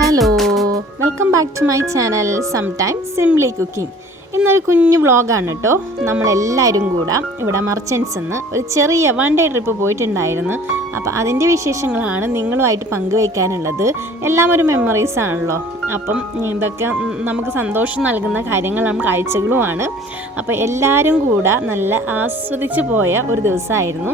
Hello welcome back to my channel some time simply cooking ഇന്നൊരു കുഞ്ഞു വ്ളോഗാണ് കേട്ടോ നമ്മളെല്ലാവരും കൂടെ ഇവിടെ മർച്ചൻസ് എന്ന് ഒരു ചെറിയ വൺ ഡേ ട്രിപ്പ് പോയിട്ടുണ്ടായിരുന്നു. അപ്പോൾ അതിന്റെ വിശേഷങ്ങളാണ് നിങ്ങളുമായിട്ട് പങ്കുവയ്ക്കാനുള്ളത്. എല്ലാം ഒരു മെമ്മറീസ് ആണല്ലോ. അപ്പം ഇതൊക്കെ നമുക്ക് സന്തോഷം നൽകുന്ന കാര്യങ്ങളും കാഴ്ചകളുമാണ്. അപ്പോൾ എല്ലാവരും കൂടെ നല്ല ആസ്വദിച്ച് പോയ ഒരു ദിവസമായിരുന്നു.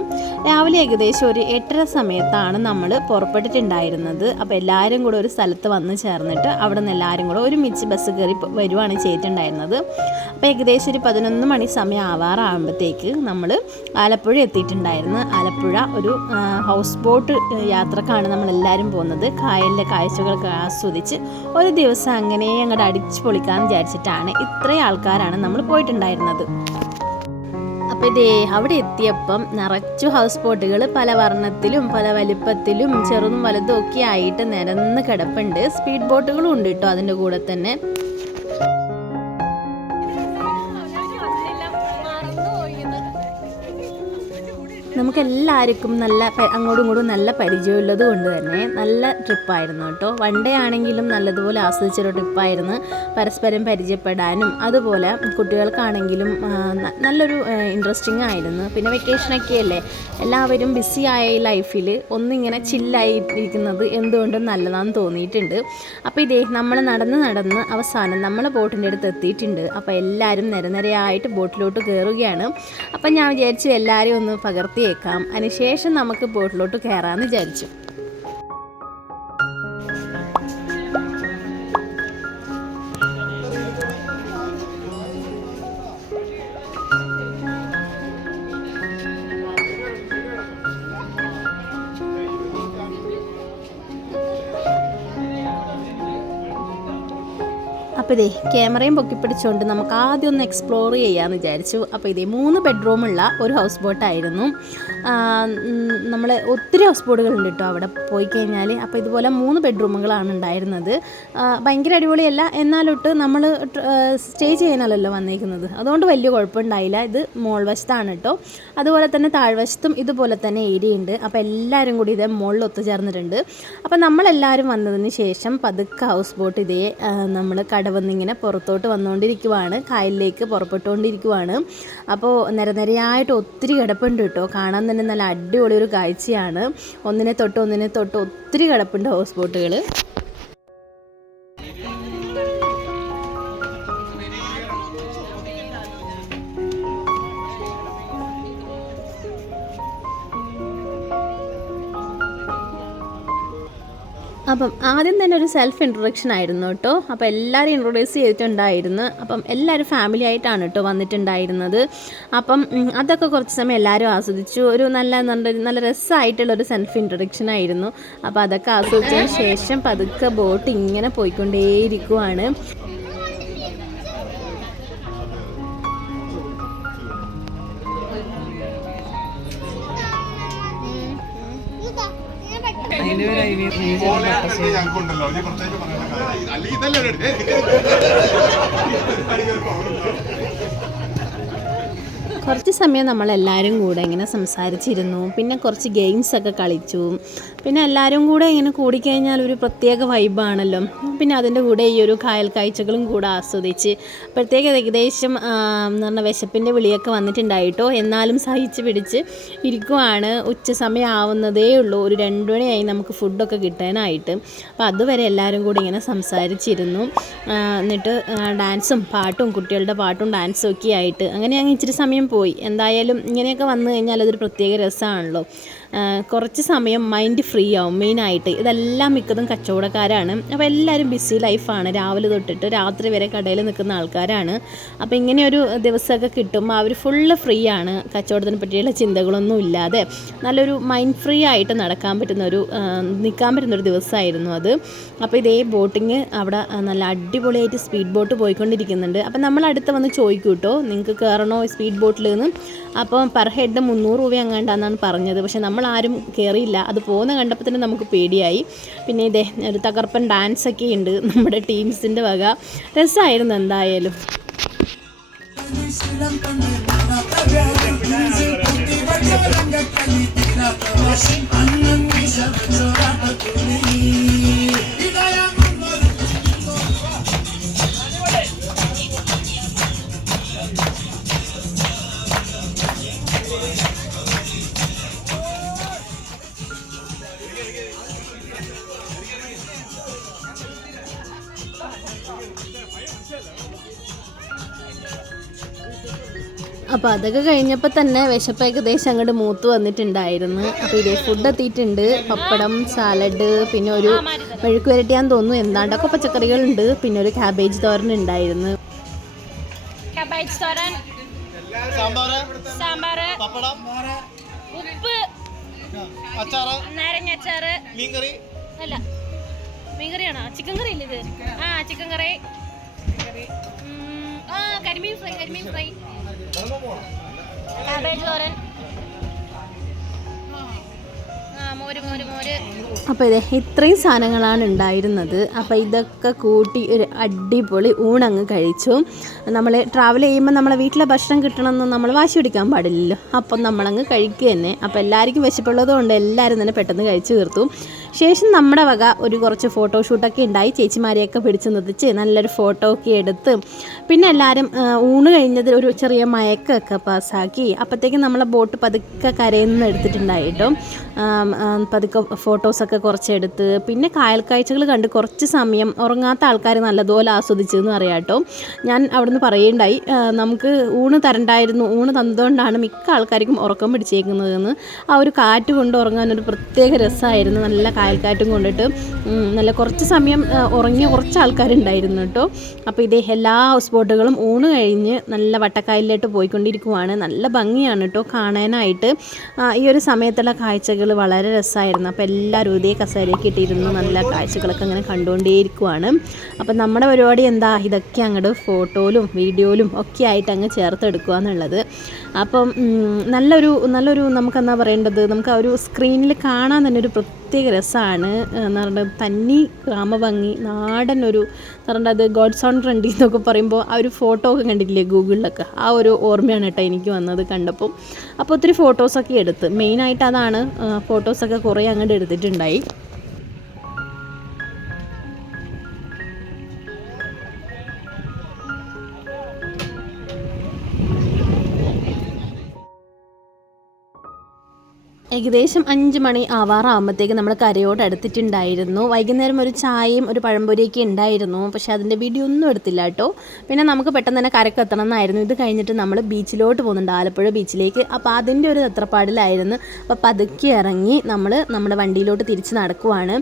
രാവിലെ ഏകദേശം ഒരു എട്ടര സമയത്താണ് നമ്മൾ പുറപ്പെട്ടിട്ടുണ്ടായിരുന്നത്. അപ്പോൾ എല്ലാവരും കൂടെ ഒരു സ്ഥലത്ത് വന്ന് ചേർന്നിട്ട് അവിടെ നിന്ന് എല്ലാവരും കൂടെ ഒരുമിച്ച് ബസ് കയറി വരുവാണ് ചെയ്തിട്ടുണ്ടായിരുന്നത്. അപ്പോൾ ഏകദേശം ഒരു പതിനൊന്ന് മണി സമയം ആവാറാകുമ്പോഴത്തേക്ക് നമ്മൾ ആലപ്പുഴ എത്തിയിട്ടുണ്ടായിരുന്നു. ആലപ്പുഴ ഒരു ഹൗസ് ബോട്ട് യാത്രക്കാണ് നമ്മളെല്ലാവരും പോകുന്നത്. കായലിലെ കാഴ്ചകളൊക്കെ ആസ്വദിച്ച് ഒരു ദിവസം അങ്ങനെ അങ്ങോട്ട് അടിച്ചു പൊളിക്കാമെന്ന് വിചാരിച്ചിട്ടാണ് ഇത്രയും ആൾക്കാരാണ് നമ്മൾ പോയിട്ടുണ്ടായിരുന്നത്. അപ്പോൾ ഇതേ അവിടെ എത്തിയപ്പം നിറച്ചു ഹൗസ് ബോട്ടുകൾ പല വർണത്തിലും പല വലിപ്പത്തിലും ചെറുതും വലുതും ഒക്കെ ആയിട്ട് നിരന്ന് കിടപ്പുണ്ട്. സ്പീഡ് ബോട്ടുകളും ഉണ്ട് കേട്ടോ അതിന്റെ കൂടെ തന്നെ. നമുക്ക് എല്ലാവർക്കും നല്ല അങ്ങോട്ടും ഇങ്ങോട്ടും നല്ല പരിചയമുള്ളത് കൊണ്ട് തന്നെ നല്ല ട്രിപ്പായിരുന്നു കേട്ടോ. വൺ ഡേ ആണെങ്കിലും നല്ലതുപോലെ ആസ്വദിച്ചൊരു ട്രിപ്പായിരുന്നു. പരസ്പരം പരിചയപ്പെടാനും അതുപോലെ കുട്ടികൾക്കാണെങ്കിലും നല്ലൊരു ഇൻട്രസ്റ്റിംഗ് ആയിരുന്നു. പിന്നെ വെക്കേഷനൊക്കെ അല്ലേ എല്ലാവരും ബിസി ആയ ലൈഫിൽ ഒന്നിങ്ങനെ ചില്ലായി ഇരിക്കുന്നത് എന്തുകൊണ്ടും നല്ലതാണെന്ന് തോന്നിയിട്ടുണ്ട്. അപ്പോൾ ഇതേ നമ്മൾ നടന്ന് നടന്ന് അവസാനം നമ്മൾ ബോട്ടിന്റെ അടുത്ത് എത്തിയിട്ടുണ്ട്. അപ്പോൾ എല്ലാവരും നിരനിരയായിട്ട് ബോട്ടിലോട്ട് കയറുകയാണ് അപ്പം ഞാൻ വിചാരിച്ചു എല്ലാവരെയും ഒന്ന് പകർത്തിയേക്കാം അതിനുശേഷം നമുക്ക് ബോട്ടിലോട്ട് കയറാമെന്ന് വിചാരിച്ചു. അപ്പോൾ ഇതേ ക്യാമറയും പൊക്കി പിടിച്ചുകൊണ്ട് നമുക്ക് ആദ്യം ഒന്ന് എക്സ്പ്ലോർ ചെയ്യാമെന്ന് വിചാരിച്ചു. അപ്പോൾ ഇതേ മൂന്ന് ബെഡ്റൂമുള്ള ഒരു ഹൗസ് ബോട്ടായിരുന്നു നമ്മൾ ഒത്തിരി ഹൗസ് ബോട്ടുകളുണ്ട് കേട്ടോ അവിടെ പോയി കഴിഞ്ഞാൽ അപ്പോൾ ഇതുപോലെ മൂന്ന് ബെഡ്റൂമുകളാണ് ഉണ്ടായിരുന്നത്. ഭയങ്കര അടിപൊളിയല്ല. എന്നാലൊട്ട് നമ്മൾ സ്റ്റേ ചെയ്യാനല്ലല്ലോ വന്നേക്കുന്നത്. അതുകൊണ്ട് വലിയ കുഴപ്പമുണ്ടായില്ല. ഇത് മോൾ വശത്താണ് കേട്ടോ അതുപോലെ തന്നെ താഴ്വശത്തും ഇതുപോലെ തന്നെ ഏരിയ ഉണ്ട് അപ്പോൾ എല്ലാവരും കൂടി ഇതേ മുകളിൽ ഒത്തുചേർന്നിട്ടുണ്ട്. അപ്പോൾ നമ്മളെല്ലാവരും വന്നതിന് ശേഷം പതുക്കെ ഹൗസ് ബോട്ട് ഇതേ നമ്മൾ കടവന്നിങ്ങനെ പുറത്തോട്ട് വന്നുകൊണ്ടിരിക്കുവാണ് കായലിലേക്ക് പുറപ്പെട്ടുകൊണ്ടിരിക്കുവാണ്. അപ്പോൾ നിരനിരയായിട്ട് ഒത്തിരി കിടപ്പുണ്ട് കേട്ടോ കാണാൻ തന്നെ നല്ല അടിപൊളി ഒരു കാഴ്ചയാണ്. ഒന്നിനെ തൊട്ട് ഒന്നിനെ തൊട്ട് ഒത്തിരി കിടപ്പുണ്ട് ഹൗസ് ബോട്ടുകൾ അപ്പം ആദ്യം തന്നെ ഒരു സെൽഫ് ഇൻട്രൊഡക്ഷൻ ആയിരുന്നു കേട്ടോ. അപ്പോൾ എല്ലാവരും ഇൻട്രൊഡ്യൂസ് ചെയ്തിട്ടുണ്ടായിരുന്നു. അപ്പം എല്ലാവരും ഫാമിലി ആയിട്ടാണ് കേട്ടോ വന്നിട്ടുണ്ടായിരുന്നത്. അപ്പം അതൊക്കെ കുറച്ച് സമയം എല്ലാവരും ആസ്വദിച്ചു. ഒരു നല്ല നല്ല നല്ല രസമായിട്ടുള്ള ഒരു സെൽഫ് ഇൻട്രൊഡക്ഷൻ ആയിരുന്നു. അപ്പോൾ അതൊക്കെ ആസ്വദിച്ചതിന് ശേഷം പതുക്കെ ബോട്ട് ഇങ്ങനെ പോയിക്കൊണ്ടേയിരിക്കുവാണ്. ഞങ്ങൾക്കുണ്ടല്ലോ. ഇനി കുറച്ചായിട്ട് പറയേണ്ട കാര്യം അല്ലെങ്കിൽ ഇതല്ലേ. കുറച്ച് സമയം നമ്മളെല്ലാവരും കൂടെ ഇങ്ങനെ സംസാരിച്ചിരുന്നു. പിന്നെ കുറച്ച് ഗെയിംസൊക്കെ കളിച്ചു. പിന്നെ എല്ലാവരും കൂടെ ഇങ്ങനെ കൂടിക്കഴിഞ്ഞാൽ ഒരു പ്രത്യേക വൈബാണല്ലോ പിന്നെ അതിന്റെ കൂടെ ഈ ഒരു കായൽ കാഴ്ചകളും കൂടെ ആസ്വദിച്ച് പ്രത്യേക ഏകദേശം എന്ന് പറഞ്ഞാൽ വിശപ്പിന്റെ വിളിയൊക്കെ വന്നിട്ടുണ്ടായിട്ടോ. എന്നാലും സഹിച്ച് പിടിച്ച് ഇരിക്കുവാണ്. ഉച്ച സമയം ആവുന്നതേ ഉള്ളൂ. ഒരു രണ്ട് മണിയായി നമുക്ക് ഫുഡൊക്കെ കിട്ടാനായിട്ട്. അപ്പോൾ അതുവരെ എല്ലാവരും കൂടി ഇങ്ങനെ സംസാരിച്ചിരുന്നു. എന്നിട്ട് ഡാൻസും പാട്ടും കുട്ടികളുടെ പാട്ടും ഡാൻസും ഒക്കെ ആയിട്ട്. അങ്ങനെ അങ്ങ് ഇച്ചിരി സമയം പോയി. എന്തായാലും ഇങ്ങനെയൊക്കെ വന്നു കഴിഞ്ഞാൽ അതൊരു പ്രത്യേക രസമാണല്ലോ. കുറച്ച് സമയം മൈൻഡ് ഫ്രീ ആവും മെയിനായിട്ട് ഇതെല്ലാം മിക്കതും കച്ചവടക്കാരാണ്. അപ്പോൾ എല്ലാവരും ബിസി ലൈഫാണ് രാവിലെ തൊട്ടിട്ട് രാത്രി വരെ കടയിൽ നിൽക്കുന്ന ആൾക്കാരാണ്. അപ്പോൾ ഇങ്ങനെ ഇങ്ങനെയൊരു ദിവസമൊക്കെ കിട്ടുമ്പോൾ അവർ ഫുള്ള് ഫ്രീ ആണ്. കച്ചവടത്തിനെ പറ്റിയുള്ള ചിന്തകളൊന്നും ഇല്ലാതെ. നല്ലൊരു മൈൻഡ് ഫ്രീ ആയിട്ട് നടക്കാൻ പറ്റുന്ന ഒരു നിൽക്കാൻ പറ്റുന്ന ഒരു ദിവസമായിരുന്നു അത്. അപ്പോൾ ഇതേ ബോട്ടിങ് അവിടെ നല്ല അടിപൊളിയായിട്ട് സ്പീഡ് ബോട്ട് പോയിക്കൊണ്ടിരിക്കുന്നുണ്ട്. അപ്പോൾ നമ്മൾ അടുത്ത് വന്ന് ചോദിക്കും കേട്ടോ നിങ്ങൾക്ക് കയറണോ സ്പീഡ് ബോട്ടിൽ നിന്ന് അപ്പോൾ പെർ ഹെഡ് മുന്നൂറ് രൂപ എങ്ങാണ്ടാന്നാണ് പറഞ്ഞത്. പക്ഷേ നമ്മൾ ആരും കയറിയില്ല അത് പോകുന്ന കണ്ടപ്പോൾ തന്നെ നമുക്ക് പേടിയായി. പിന്നെ ഇതേ ഒരു തകർപ്പൻ ഡാൻസ് ഒക്കെ ഉണ്ട് നമ്മുടെ ടീംസിന്റെ വക. രസമായിരുന്നു എന്തായാലും. അപ്പോൾ അതൊക്കെ കഴിഞ്ഞപ്പോൾ തന്നെ വിശപ്പ് ഏകദേശം അങ്ങോട്ട് മൂത്ത് വന്നിട്ടുണ്ടായിരുന്നു. അപ്പോൾ ഇതേ ഫുഡ് എത്തിയിട്ടുണ്ട്. പപ്പടം സാലഡ് പിന്നെ ഒരു മെഴുക്ക് വരട്ടിയാന്ന് തോന്നുന്നു. എന്താണ്ടൊക്കെ പച്ചക്കറികളുണ്ട്. പിന്നെ ഒരു ക്യാബേജ് തോരൻ ഉണ്ടായിരുന്നു. കബാജ് തോരൻ ഉപ്പ് അച്ചാറ് മീൻകറി. അല്ല മീൻകറിയാണോ? ചിക്കൻ കറി ഇല്ല ഇത്? ആ ചിക്കൻ കറി. ആ കരിമീൻ ഫ്രൈ കരിമീൻ ഫ്രൈ. കാബേജ് തോരൻ അപ്പോൾ ഇതേ ഇത്രയും സാധനങ്ങളാണ് ഉണ്ടായിരുന്നത്. അപ്പോൾ ഇതൊക്കെ കൂട്ടി ഒരു അടിപൊളി ഊണങ്ങ് കഴിച്ചു. നമ്മൾ ട്രാവൽ ചെയ്യുമ്പോൾ നമ്മളെ വീട്ടിലെ ഭക്ഷണം കിട്ടണമെന്ന് നമ്മൾ വാശി പിടിക്കാൻ പാടില്ലല്ലോ. അപ്പം നമ്മളങ്ങ് കഴിക്കുക തന്നെ. അപ്പോൾ എല്ലാവർക്കും വിശപ്പുള്ളത് കൊണ്ട് എല്ലാവരും തന്നെ പെട്ടെന്ന് കഴിച്ചു തീർത്തു. ശേഷം നമ്മുടെ വക ഒരു കുറച്ച് ഫോട്ടോഷൂട്ടൊക്കെ ഉണ്ടായി. ചേച്ചിമാരെയൊക്കെ പിടിച്ച് നിർത്തിച്ച് നല്ലൊരു ഫോട്ടോ ഒക്കെ എടുത്ത് പിന്നെ എല്ലാവരും ഊണ് കഴിഞ്ഞതിൽ ഒരു ചെറിയ മയക്കമൊക്കെ പാസ്സാക്കി അപ്പോഴത്തേക്കും നമ്മളെ ബോട്ട് പതുക്കെ കരയിൽ നിന്ന് എടുത്തിട്ടുണ്ടായി കേട്ടോ ആം, ആം, പതുക്കെ ഫോട്ടോസൊക്കെ കുറച്ചെടുത്ത് പിന്നെ കായൽ കാഴ്ചകൾ കണ്ട് കുറച്ച് സമയം ഉറങ്ങാത്ത ആൾക്കാർ നല്ലതുപോലെ ആസ്വദിച്ചു എന്ന് പറയാം കേട്ടോ. ഞാൻ അവിടുന്ന് പറയുണ്ടായി നമുക്ക് ഊണ് തരണ്ടായിരുന്നു ഊണ് തന്നതുകൊണ്ടാണ് മിക്ക ആൾക്കാർക്കും ഉറക്കം പിടിച്ചേക്കുന്നതെന്ന്. ആ ഒരു കാറ്റ് കൊണ്ട് ഉറങ്ങാൻ ഒരു പ്രത്യേക രസമായിരുന്നു നല്ല കായൽക്കാറ്റും കൊണ്ടിട്ട്. നല്ല കുറച്ച് സമയം ഉറങ്ങിയ കുറച്ച് ആൾക്കാരുണ്ടായിരുന്നു കേട്ടോ. അപ്പോൾ ഇതേ എല്ലാ ഹൗസ് ബോട്ടുകളും ഊണ് കഴിഞ്ഞ് നല്ല വട്ടക്കായലിലോട്ട് പോയിക്കൊണ്ടിരിക്കുവാണ്. നല്ല ഭംഗിയാണ് കേട്ടോ കാണാനായിട്ട്. ഈ ഒരു സമയത്തുള്ള കാഴ്ചകൾ വളരെ രസമായിരുന്നു. അപ്പോൾ എല്ലാവരും ഇതേ കസേരയൊക്കെ ഇട്ടിരുന്നു. നല്ല കാഴ്ചകളൊക്കെ അങ്ങനെ കണ്ടുകൊണ്ടേയിരിക്കുവാണ്. അപ്പം നമ്മുടെ പരിപാടി എന്താ? ഇതൊക്കെ അങ്ങോട്ട് ഫോട്ടോയിലും വീഡിയോയിലും ഒക്കെ ആയിട്ട് അങ്ങ് ചേർത്തെടുക്കുക എന്നുള്ളത്. അപ്പം നല്ലൊരു നല്ലൊരു നമുക്ക് എന്താ പറയേണ്ടത്? നമുക്ക് ആ ഒരു സ്ക്രീനിൽ കാണാൻ തന്നെ ഒരു പ്രത്യേക രസമാണ്. എന്ന് പറഞ്ഞാൽ തന്നി ഗ്രാമഭംഗി നാടൻ ഒരു എന്ന് അത് ഗോഡ്സ് ഓൺ ട്രെൻഡി എന്നൊക്കെ പറയുമ്പോൾ ആ ഒരു ഫോട്ടോ ഒക്കെ കണ്ടിട്ടില്ലേ ഗൂഗിളിലൊക്കെ? ആ ഒരു ഓർമ്മയാണ് കേട്ടോ എനിക്ക് വന്നത് കണ്ടപ്പോൾ. അപ്പോൾ ഒത്തിരി ഫോട്ടോസൊക്കെ എടുത്ത്. മെയിനായിട്ട് അതാണ് ഫോട്ടോസൊക്കെ കുറേ അങ്ങോട്ട് എടുത്തിട്ടുണ്ടായി. ഏകദേശം അഞ്ച് മണി ആവാറാകുമ്പോഴത്തേക്ക് നമ്മൾ കരയോട് അടുത്തിട്ടുണ്ടായിരുന്നു. വൈകുന്നേരം ഒരു ചായയും ഒരു പഴംപൊരിയൊക്കെ ഉണ്ടായിരുന്നു. പക്ഷെ അതിന്റെ വീഡിയോ ഒന്നും എടുത്തില്ല കേട്ടോ. പിന്നെ നമുക്ക് പെട്ടെന്ന് തന്നെ കരക്ക് എത്തണം എന്നായിരുന്നു. ഇത് കഴിഞ്ഞിട്ട് നമ്മൾ ബീച്ചിലോട്ട് പോകുന്നുണ്ട്. ആലപ്പുഴ ബീച്ചിലേക്ക്. അപ്പോൾ അതിന്റെ ഒരു തത്രപ്പാടിലായിരുന്നു. അപ്പോൾ പതുക്കി ഇറങ്ങി നമ്മൾ നമ്മുടെ വണ്ടിയിലോട്ട് തിരിച്ച് നടക്കുവാണ്.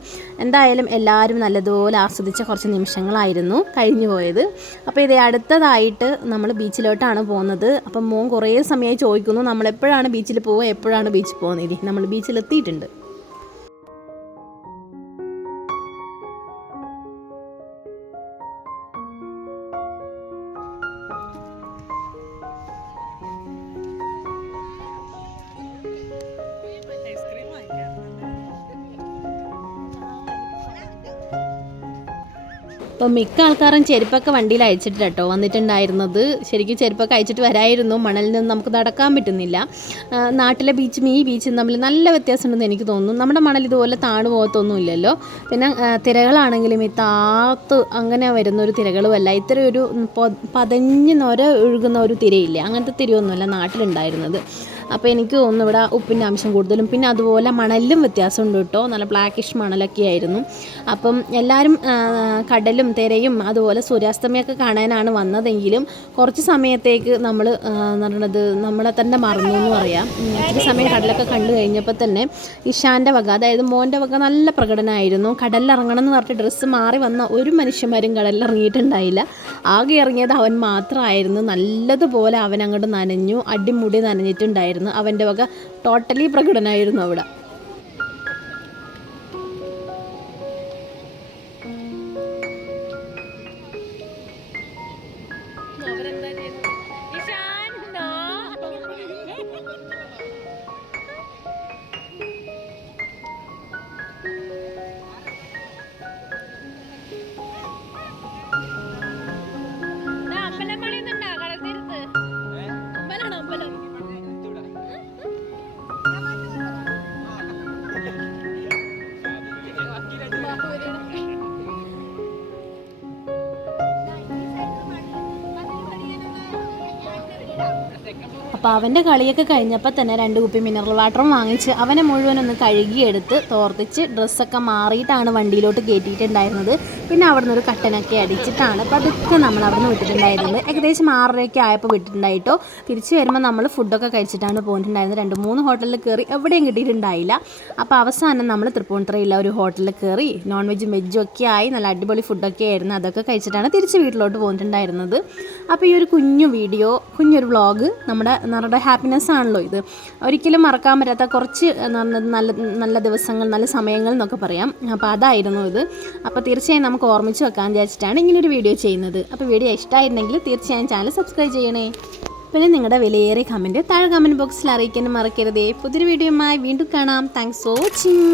എന്തായാലും എല്ലാവരും നല്ലതുപോലെ ആസ്വദിച്ച കുറച്ച് നിമിഷങ്ങളായിരുന്നു കഴിഞ്ഞു പോയത്. അപ്പോൾ ഇത് അടുത്തതായിട്ട് നമ്മൾ ബീച്ചിലോട്ടാണ് പോകുന്നത്. അപ്പം മോൻ കുറേ സമയമായി ചോദിക്കുന്നു നമ്മളെപ്പോഴാണ് ബീച്ചിൽ പോവുക? എപ്പോഴാണ് ബീച്ചിൽ പോകുന്നത്? നമ്മൾ ബീച്ചിൽ മിക്ക ആൾക്കാരും ചെരുപ്പൊക്കെ വണ്ടിയിൽ അയച്ചിട്ട് കേട്ടോ വന്നിട്ടുണ്ടായിരുന്നത്. ശരിക്കും ചെരുപ്പൊക്കെ അയച്ചിട്ട് വരായിരുന്നു. മണലിൽ നിന്ന് നമുക്ക് നടക്കാൻ പറ്റുന്നില്ല. നാട്ടിലെ ബീച്ചും ഈ ബീച്ചും തമ്മിൽ നല്ല വ്യത്യാസമുണ്ടെന്ന് എനിക്ക് തോന്നുന്നു. നമ്മുടെ മണൽ ഇതുപോലെ താണു പോകത്തൊന്നും ഇല്ലല്ലോ. പിന്നെ തിരകളാണെങ്കിലും ഈ താത്ത് അങ്ങനെ വരുന്ന ഒരു തിരകളുമല്ല ഇത്ര ഒരു പതഞ്ഞ് നൊര ഒഴുകുന്ന ഒരു തിരയില്ല? അങ്ങനത്തെ തിരയൊന്നുമല്ല നാട്ടിലുണ്ടായിരുന്നത്. അപ്പോൾ എനിക്ക് തോന്നുന്നു ഇവിടെ ഉപ്പിന്റെ അംശം കൂടുതലും. പിന്നെ അതുപോലെ മണലിലും വ്യത്യാസമുണ്ട് കേട്ടോ. നല്ല ബ്ലാക്കിഷ് മണലൊക്കെ ആയിരുന്നു. അപ്പം എല്ലാവരും കടലും തിരയും അതുപോലെ സൂര്യാസ്തമയമൊക്കെ കാണാനാണ് വന്നതെങ്കിലും കുറച്ച് സമയത്തേക്ക് നമ്മൾ എന്ന് നമ്മളെ തന്നെ മറന്നു എന്ന് പറയാം. ഒത്തിരി സമയം കടലൊക്കെ കണ്ടു കഴിഞ്ഞപ്പോൾ തന്നെ ഇഷാന്റെ വക അതായത് മോന്റെ വക നല്ല പ്രകടനമായിരുന്നു കടലിലിറങ്ങണം എന്ന് പറഞ്ഞിട്ട് ഡ്രസ്സ് മാറി വന്ന ഒരു മനുഷ്യന്മാരും കടലിലിറങ്ങിയിട്ടുണ്ടായില്ല ആകെ ഇറങ്ങിയത് അവൻ മാത്രമായിരുന്നു നല്ലതുപോലെ അവൻ അങ്ങോട്ട് നനഞ്ഞു. അടിമുടി നനഞ്ഞിട്ടുണ്ടായിരുന്നു. അവന്റെ വക ടോട്ടലി പ്രകടനമായിരുന്നു അവിടെ. അപ്പോൾ അവന്റെ കളിയൊക്കെ കഴിഞ്ഞപ്പോൾ തന്നെ രണ്ട് കുപ്പി മിനറൽ വാട്ടറും വാങ്ങിച്ച് അവനെ മുഴുവൻ ഒന്ന് കഴുകിയെടുത്ത് തോർത്തിച്ച് ഡ്രസ്സൊക്കെ മാറിയിട്ടാണ് വണ്ടിയിലോട്ട് കയറ്റിയിട്ടുണ്ടായിരുന്നത് പിന്നെ അവിടെ ഒരു കട്ടനൊക്കെ അടിച്ചിട്ടാണ് അപ്പോൾ അതൊക്കെ നമ്മൾ അവിടെ നിന്ന് വിട്ടിട്ടുണ്ടായിരുന്നത്. ഏകദേശം ആറരയൊക്കെ ആയപ്പോൾ വിട്ടിട്ടുണ്ടായിട്ടോ തിരിച്ചു വരുമ്പോൾ നമ്മൾ ഫുഡൊക്കെ കഴിച്ചിട്ടാണ് പോയിട്ടുണ്ടായിരുന്നത്. രണ്ട് മൂന്ന് ഹോട്ടലിൽ കയറി എവിടെയും കിട്ടിയിട്ടുണ്ടായില്ല. അപ്പോൾ അവസാനം നമ്മൾ തൃപ്പൂണിത്തുറയില്ല ഒരു ഹോട്ടലിൽ കയറി നോൺ വെജും വെജും ഒക്കെ ആയി നല്ല അടിപൊളി ഫുഡൊക്കെ ആയിരുന്നു. അതൊക്കെ കഴിച്ചിട്ടാണ് തിരിച്ച് വീട്ടിലോട്ട് പോയിട്ടുണ്ടായിരുന്നത്. അപ്പോൾ ഈ ഒരു കുഞ്ഞു വീഡിയോ കുഞ്ഞൊരു വ്ളോഗ് നമ്മുടെ നമ്മുടെ ഹാപ്പിനെസ് ആണല്ലോ ഇത്. ഒരിക്കലും മറക്കാൻ പറ്റാത്ത കുറച്ച് നല്ല നല്ല ദിവസങ്ങൾ നല്ല സമയങ്ങൾ എന്നൊക്കെ പറയാം. അപ്പോൾ അതായിരുന്നു ഇത്. അപ്പോൾ തീർച്ചയായും നമുക്ക് ഓർമ്മിച്ച് വെക്കാൻ വിചാരിച്ചിട്ടാണ് ഇങ്ങനൊരു വീഡിയോ ചെയ്യുന്നത്. അപ്പോൾ വീഡിയോ ഇഷ്ടമായിരുന്നെങ്കിൽ തീർച്ചയായും ചാനൽ സബ്സ്ക്രൈബ് ചെയ്യണേ. പിന്നെ നിങ്ങളുടെ വിലയേറിയ കമന്റ് താഴെ കമന്റ് ബോക്സിൽ അറിയിക്കാനും മറക്കരുതേ. പുതിയൊരു വീഡിയോയുമായി വീണ്ടും കാണാം. Thanks for watching